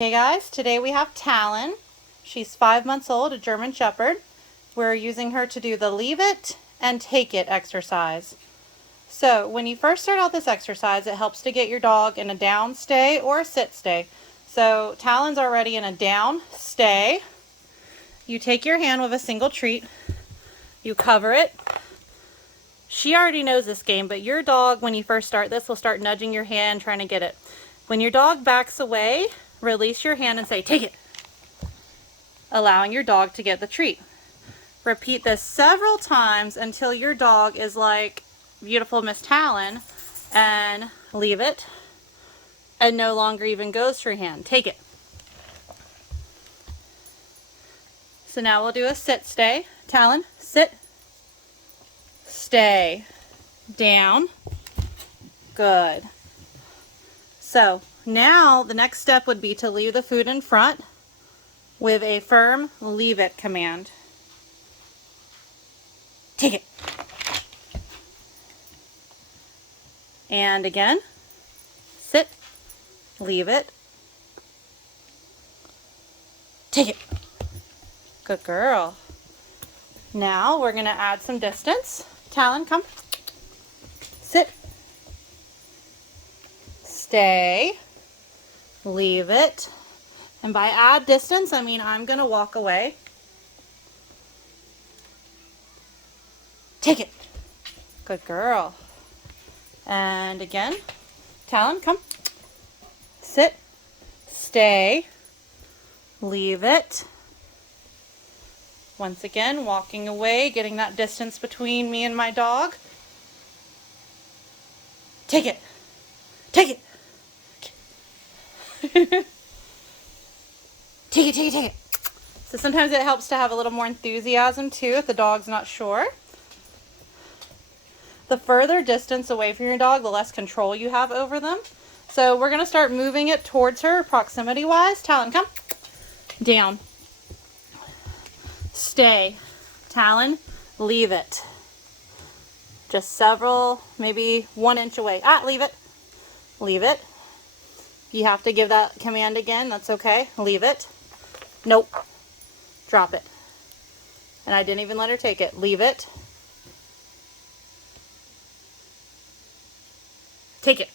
Hey guys, today we have Talon. She's 5 months old, a German Shepherd. We're using her to do the leave it and take it exercise. So when you first start out this exercise, it helps to get your dog in a down stay or a sit stay. So Talon's already in a down stay. You take your hand with a single treat, you cover it. She already knows this game, but your dog, when you first start this, will start nudging your hand, trying to get it. When your dog backs away, release your hand and say, "Take it," allowing your dog to get the treat. Repeat this several times until your dog is like beautiful Miss Talon and leave it and no longer even goes for your hand. Take it. So now we'll do a sit stay. Talon, sit, stay, down. Good. So now the next step would be to leave the food in front with a firm leave it command. Take it. And again, sit, leave it, take it. Good girl. Now we're going to add some distance. Talon, come. Sit, stay, leave it. And by add distance, I mean I'm going to walk away. Take it. Good girl. And again, Talon, come. Sit, stay, leave it. Once again, walking away, getting that distance between me and my dog. Take it. Take it. Take it, take it, take it. So sometimes it helps to have a little more enthusiasm too if the dog's not sure. The further distance away from your dog, the less control you have over them. So we're going to start moving it towards her proximity-wise. Talon, come. Down. Stay. Talon, leave it. Just several, maybe 1 inch away. Leave it. Leave it. If you have to give that command again, that's okay. Leave it. Nope. Drop it. And I didn't even let her take it. Leave it. Take it.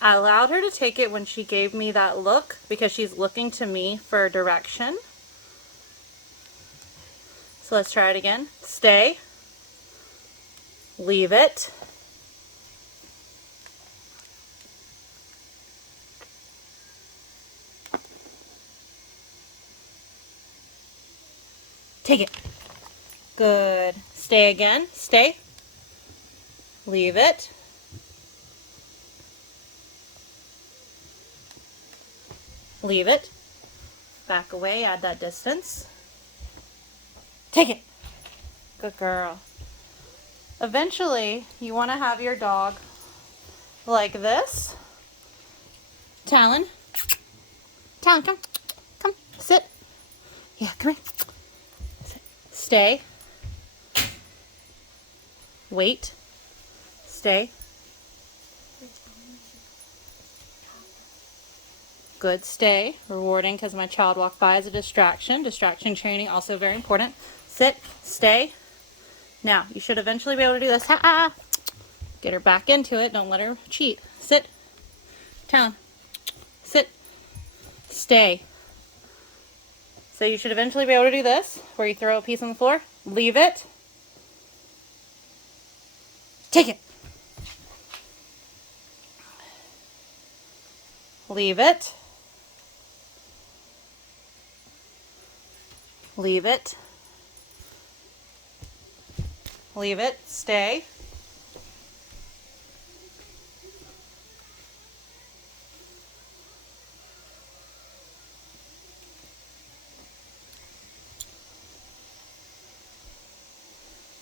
I allowed her to take it when she gave me that look because she's looking to me for direction. So let's try it again. Stay. Leave it. Take it. Good. Stay again. Stay. Leave it. Leave it. Back away, add that distance. Take it. Good girl. Eventually, you want to have your dog like this. Talon. Talon, come. Come. Sit. Yeah, come here. Sit. Stay. Wait. Stay. Good, stay. Rewarding because my child walked by as a distraction. Distraction training, also very important. Sit, stay. Now, you should eventually be able to do this. Get her back into it. Don't let her cheat. Sit. Talon. Sit. Stay. So you should eventually be able to do this, where you throw a piece on the floor. Leave it. Take it. Leave it. Leave it. Leave it. Stay.